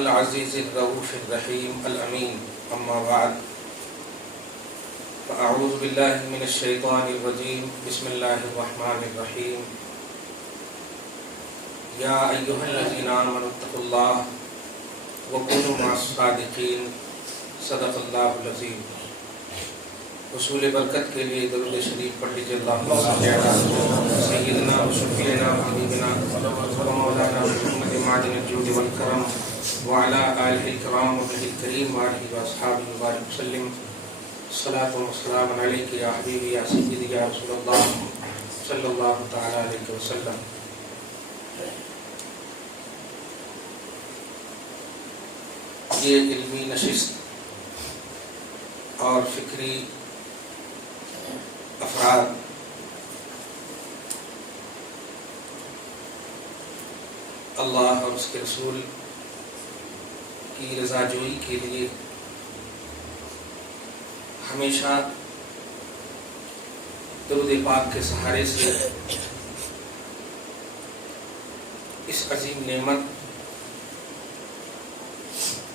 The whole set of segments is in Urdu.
العزیز الرؤوف الرحیم الامین، اما بعد فاعوذ باللہ من الشیطان الرجیم، بسم اللہ الرحمن الرحیم۔ یا ایھا الذین آمنوا اتقوا اللہ وکونوا مع الصادقین، صدق اللہ العظیم۔ حصول برکت کے لیے درود شریف پڑھ لیجیے۔ اللہم صل علی سیدنا و شفیعنا و حبیبنا و مولانا محمد معدن الجود والکرم وعلی آلہ الکرام و صحبہ الکریم وآلہ واصحابہ وبارک وسلم۔ صلاۃ و سلام علیک یا حبیبی یا سیدی یا رسول اللہ صلی اللہ تعالی علیہ وسلم۔ یہ علمی نشست اور فکری افراد اللہ اور اس کے رسول کی رضا جوئی کے لیے ہمیشہ درود پاک کے سہارے سے اس عظیم نعمت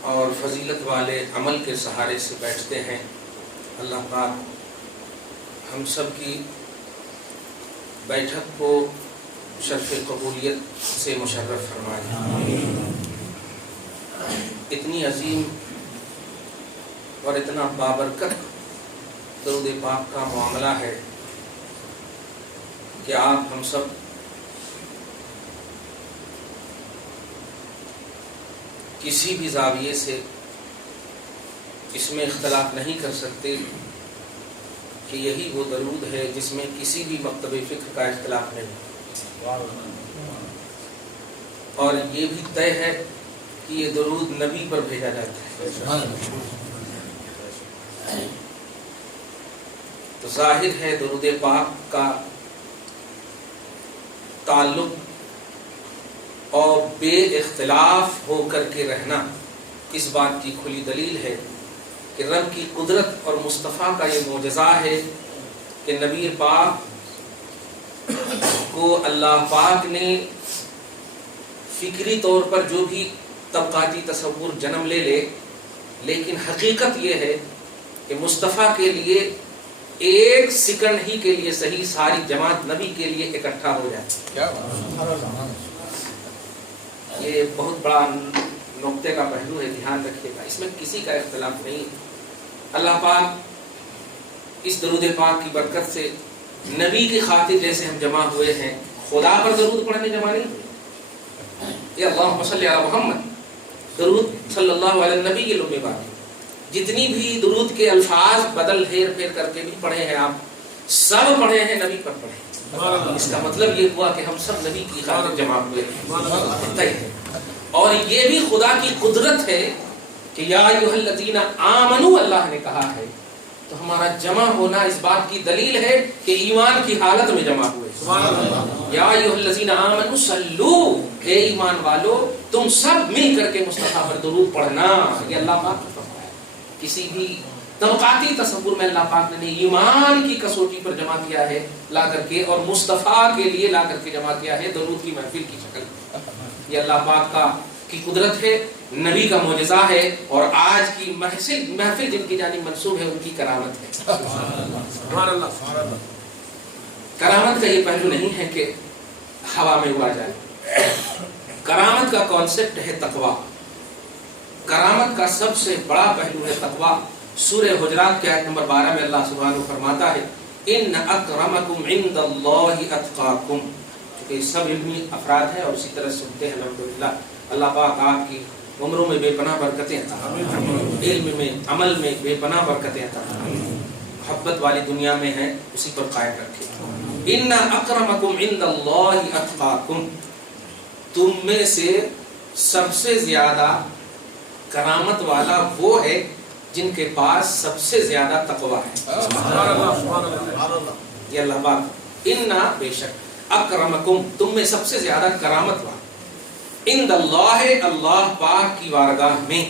اور فضیلت والے عمل کے سہارے سے بیٹھتے ہیں۔ اللہ پاک ہم سب کی بیٹھک کو شرف قبولیت سے مشرف فرمائے۔ اتنی عظیم اور اتنا بابرکت درود پاک کا معاملہ ہے کہ آپ ہم سب کسی بھی زاویے سے اس میں اختلاف نہیں کر سکتے کہ یہی وہ درود ہے جس میں کسی بھی مکتب فکر کا اختلاف نہیں، اور یہ بھی طے ہے کہ یہ درود نبی پر بھیجا جاتا ہے۔ تو ظاہر ہے درود پاک کا تعلق اور بے اختلاف ہو کر کے رہنا اس بات کی کھلی دلیل ہے کہ رب کی قدرت اور مصطفیٰ کا یہ معجزہ ہے کہ نبی پاک کو اللہ پاک نے فکری طور پر جو بھی طبقاتی تصور جنم لے لے، لیکن حقیقت یہ ہے کہ مصطفیٰ کے لیے ایک سیکنڈ ہی کے لیے صحیح ساری جماعت نبی کے لیے اکٹھا ہو جائے۔ یہ بہت بڑا نقطے کا پہلو ہے، دھیان رکھیے گا، اس میں کسی کا اختلاف نہیں۔ اللہ پاک اس درود پاک کی برکت سے نبی کی خاطر جیسے ہم جمع ہوئے ہیں، خدا پر درود پڑھنے جمع نہیں ہوئے۔ یہ اللہم صلی علی محمد، درود صلی اللہ علیہ نبی کی لمبی بات ہے۔ جتنی بھی درود کے الفاظ بدل ہیر پھیر کر کے بھی پڑھے ہیں آپ، سب پڑھے ہیں نبی پر پڑھے۔ اس کا مطلب یہ ہوا کہ ہم سب نبی کی خاطر جمع ہوئے ہیں، اور یہ بھی خدا کی قدرت ہے کہ یا ایھا الذین آمنوا اللہ نے کہا ہے، تو ہمارا جمع ہونا اس بات کی دلیل ہے کہ ایمان کی حالت میں جمع ہوئے۔ یا ایھا الذین آمنوا صلو، اے ایمان والو تم سب مل کر کے مصطفیٰ پر درود پڑھنا۔ یہ اللہ پاک نے فرمایا، کسی بھی طبقاتی تصور میں اللہ پاک نے ایمان کی کسوٹی پر جمع کیا ہے لا کر کے، اور مصطفیٰ کے لیے لا کر کے جمع کیا ہے درود کی محفل کی شکل۔ یہ اللہ پاک کی قدرت ہے، نبی کا معجزہ ہے، اور آج کی محفل جن کی جانب منسوب ہے ان کی کرامت ہے۔ کرامت کا یہ پہلو نہیں ہے کہ ہوا میں اڑا جائے، کرامت کا کانسیپٹ ہے تقویٰ۔ کرامت کا سب سے بڑا پہلو ہے تقویٰ۔ سورہ حجرات کی آیت نمبر 12 میں اللہ سبحانہ فرماتا ہے ان اکرمکم عند اللہ اتقاکم۔ چونکہ سب علمی افراد ہیں اور اسی طرح سنتے ہیں الحمدللہ۔ اللہ پاک آپ کی عمروں میں بے پناہ برکتیں عطا فرمائے، علم میں عمل میں بے پناہ برکتیں عطا فرمائے، محبت والی دنیا میں ہے اسی پر قائم رکھے۔ ان اکرمکم عند اللہ اتقاکم، تم میں سے سب سے زیادہ کرامت والا وہ ہے جن کے پاس سب سے زیادہ تقویٰ ہے۔ یہ اللہ پاک انا، بے شک، اکرمکم، تم میں سب سے زیادہ کرامت والا، عند اللہ، اللہ پاک کی بارگاہ میں،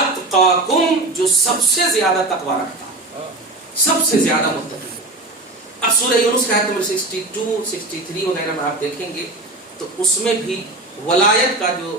اتقاکم، جو سب سے زیادہ تقویٰ رکھتا ہے، سب سے زیادہ متقی۔ اب سورہ یونس کا آیت نمبر 62 63 وغیرہ میں آپ دیکھیں گے تو اس میں بھی ولایت کا جو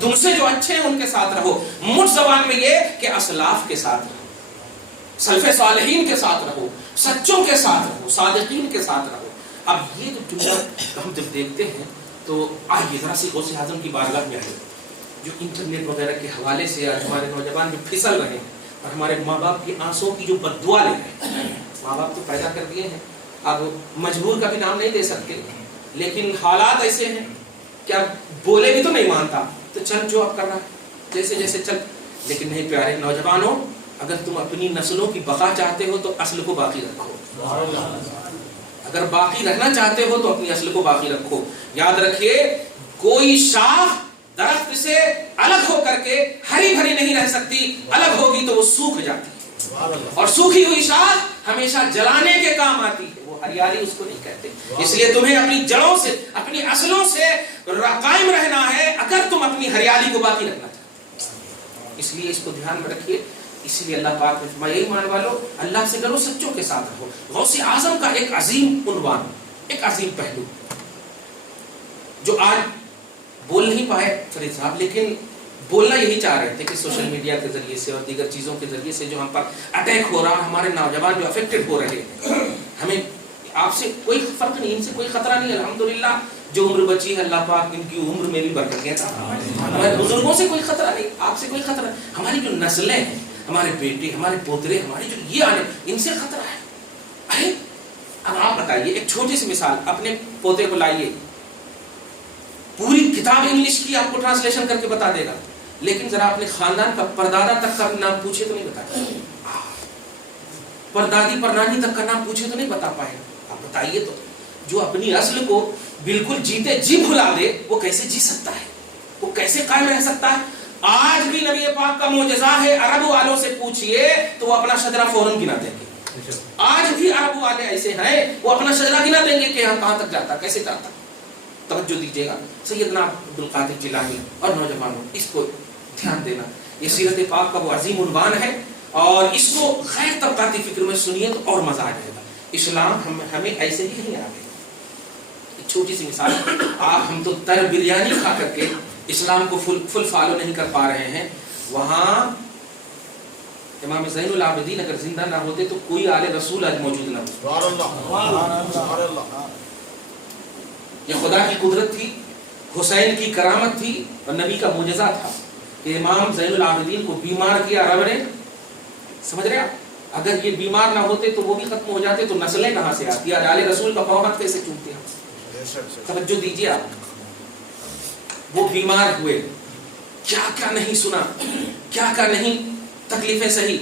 تم سے جو اچھے ہیں ان کے ساتھ رہو. مٹھ زبان میں یہ کہ اسلاف کے ساتھ رہو, سلف صالحین کے ساتھ رہو, سچوں کے ساتھ رہو, صادقین کے ساتھ رہو. اب یہ جو جملہ ہم جب دیکھتے ہیں تو آئیے ذرا سی غوث اعظم کی بارگاہ میں آئیے. جو انٹرنیٹ وغیرہ کے حوالے سے آج ہمارے نوجوان جو پھسل رہے ہیں اور ہمارے ماں باپ کی آنسوں کی جو بد دعا لے رہے ہیں. ماں باپ تو پیدا کر دیے ہیں, اب مجبور کا بھی نام نہیں دے سکتے, لیکن حالات ایسے ہیں کہ اب بولے بھی تو نہیں مانتا, تو چل جو اب کر رہا ہے جیسے جیسے چل. لیکن نہیں پیارے نوجوانوں, اگر تم اپنی نسلوں کی بقا چاہتے ہو تو اصل کو باقی رکھو. اگر باقی رہنا چاہتے ہو تو اپنی اصل کو باقی رکھو. یاد رکھیے کوئی شاخ درخت سے الگ ہو کر کے ہری بھری نہیں رہ سکتی, الگ ہوگی تو وہ سوکھ جاتی ہے, اور سوکھی ہوئی شاخ ہمیشہ جلانے کے کام آتی ہے, وہ ہریالی اس کو نہیں کہتے. اس لیے تمہیں اپنی جڑوں سے اپنی اصلوں سے قائم رہنا ہے اگر تم اپنی ہریالی کو باقی رکھنا چاہتے. اس لیے اس کو دھیان میں رکھیے. اسی لیے اللہ پاک نے فرمایا ایمان والو اللہ سے ڈرو, سچوں کے ساتھ رہو. غوث اعظم کا ایک عظیم عنوان, ایک عظیم پہلو جو آج بول نہیں پائے فرید صاحب, لیکن بولنا یہی چاہ رہے تھے کہ سوشل میڈیا کے ذریعے سے اور دیگر چیزوں کے ذریعے سے جو ہم پر اٹیک ہو رہا, ہمارے نوجوان جو افیکٹڈ ہو رہے ہیں, ہمیں آپ سے کوئی فرق نہیں, ان سے کوئی خطرہ نہیں. الحمدللہ جو عمر بچی ہے اللہ پاک ان کی عمر میں بھی برکتیں عطا فرمائے. ہمارے بزرگوں سے کوئی خطرہ نہیں, آپ سے کوئی خطرہ. ہماری جو نسلیں ہیں, ہمارے بیٹے, ہمارے پوترے, ہماری جو یہ آنے, ان سے خطرہ ہے. ارے اب آپ بتائیے, ایک چھوٹی سی مثال, اپنے پوتے کو لائیے, پوری کتاب انگلش کی آپ کو ٹرانسلیشن کر کے بتا دے گا, لیکن ذرا اپنے خاندان کا پردادا تک کا نام پوچھے تو نہیں بتا, پردادی پرنانی تک کا نام پوچھے تو نہیں بتا پائے. آپ بتائیے تو جو اپنی اصل کو بالکل جیتے جی بھلا دے وہ کیسے جی سکتا ہے, وہ کیسے قائم رہ سکتا ہے. آج بھی نبی پاک کا معجزہ ہے, عرب والوں سے پوچھئے تو وہ اپنا شجرہ فوراً گنا دیں گے. آج بھی عرب والے ایسے ہیں وہ اپنا شجرہ گنا دیں گے کہ ہم کہاں تک جاتا, کیسے جاتا. توجہ دیجیے گا سیدنا عبد القادر جیلانی اور نوجوانوں, اس کو دھیان دینا. یہ سیرت پاک کا وہ عظیم عنوان ہے, اور اس کو غیر طبقاتی فکر میں سنیے تو اور مزہ آ جائے گا. اسلام ہمیں ایسے ہی نہیں آ گئے. ایک چھوٹی سی مثال, ہم تو تر بریانی کھا کر کے اسلام کو فل فالو نہیں کر پا رہے ہیں. وہاں امام زین العابدین اگر زندہ نہ ہوتے تو کوئی آل رسول آج موجود نہ ہوتا. یہ خدا کی قدرت تھی, حسین کی کرامت تھی, اور نبی کا معجزہ تھا کہ امام زین العابدین کو بیمار کیا رب نے. سمجھ رہے آپ, اگر یہ بیمار نہ ہوتے تو وہ بھی ختم ہو جاتے, تو نسلیں کہاں سے آتی, آج آل رسول کا پاؤں ہاتھ کیسے چومتے ہیں. توجہ دیجیے آپ, وہ بیمار ہوئے, کیا کیا نہیں سنا, کیا کیا نہیں تکلیفیں سہی.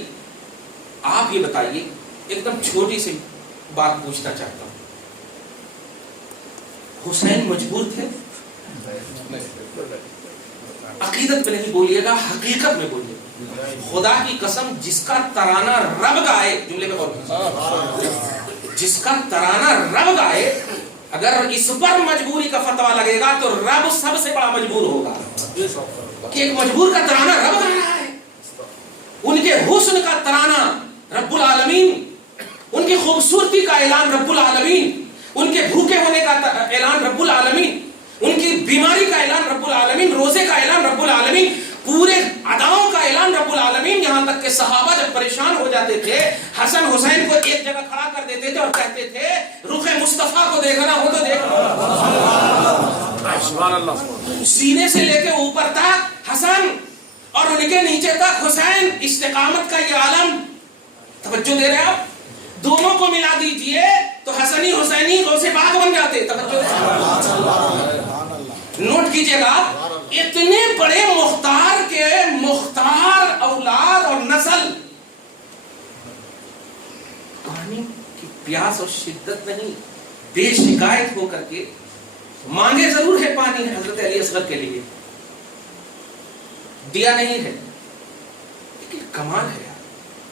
آپ یہ بتائیے, ایک دم چھوٹی سی بات پوچھنا چاہتا ہوں, حسین مجبور تھے؟ عقیدت میں نہیں بولیے گا, حقیقت میں بولیے. خدا کی قسم جس کا ترانہ رب گائے, جملے میں غور کیجیے, جس کا ترانہ رب گائے, اگر اس پر مجبوری کا فتویٰ لگے گا تو رب سب سے بڑا مجبور ہوگا. کہ ایک مجبور کا ترانہ رب گا رہا ہے, ان کے حسن کا ترانہ رب العالمین, ان کی خوبصورتی کا اعلان رب العالمین, ان کے بھوکے ہونے کا اعلان رب العالمین, ان کی بیماری کا اعلان رب العالمین, روزے کا اعلان رب العالمین, پورے اداؤں کا اعلان رب العالمین. یہاں تک کہ صحابہ جب پریشان ہو جاتے تھے, حسن حسین کو ایک جگہ کھڑا کر دیتے تھے اور کہتے تھے رخ مصطفیٰ کو دیکھنا ہو تو دیکھ. سینے سے لے کے اوپر تک حسن اور ان کے نیچے تک حسین, استقامت کا یہ عالم. توجہ دے رہے آپ, دونوں کو ملا دیجئے تو حسنی حسینی غوث پاک بن جاتے. نوٹ کیجئے گا, اتنے بڑے مختار کے مختار اولاد اور نسل, کہانی کی پیاس اور شدت نہیں, بے شکایت ہو کر کے مانگے ضرور ہے پانی ہے حضرت علی اصغر کے لیے, دیا نہیں ہے, لیکن کمال ہے یار,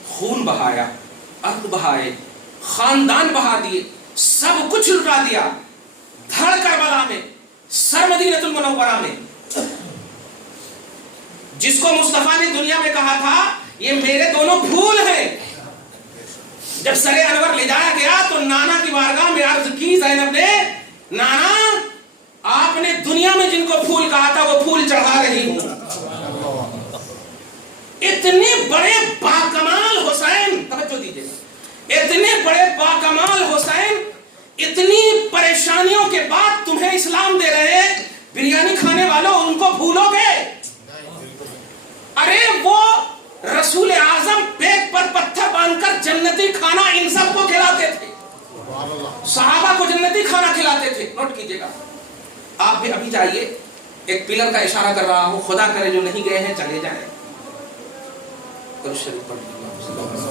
خون بہایا, ارض بہائے, خاندان بہا دیے, سب کچھ لٹا دیا, دھڑ کربلا میں, سر مدینۃ المنورہ میں. جس کو مصطفیٰ نے دنیا میں کہا تھا یہ میرے دونوں پھول ہیں, جب سر انور لے جایا گیا تو نانا کی بارگاہ میں عرض کی زینب نے, نانا آپ نے دنیا میں جن کو پھول کہا تھا وہ پھول چڑھا رہی ہوں, اتنے بڑے باکمال حسین، توجہ دیجیے گا، اتنے بڑے باکمال حسین اتنی پریشانیوں کے بعد تمہیں اسلام دے رہے ہیں، بریانی کھانے والوں ان کو بھولو گے؟ ارے وہ رسول اعظم پیٹ پر پتھر باندھ کر جنتی کھانا ان سب کو کھلاتے تھے، صحابہ کو جنتی کھانا کھلاتے تھے. نوٹ کیجئے گا. آپ بھی ابھی جائیے، ایک پلر کا اشارہ کر رہا ہوں، خدا کرے جو نہیں گئے ہیں چلے جائیں. شریف پڑھ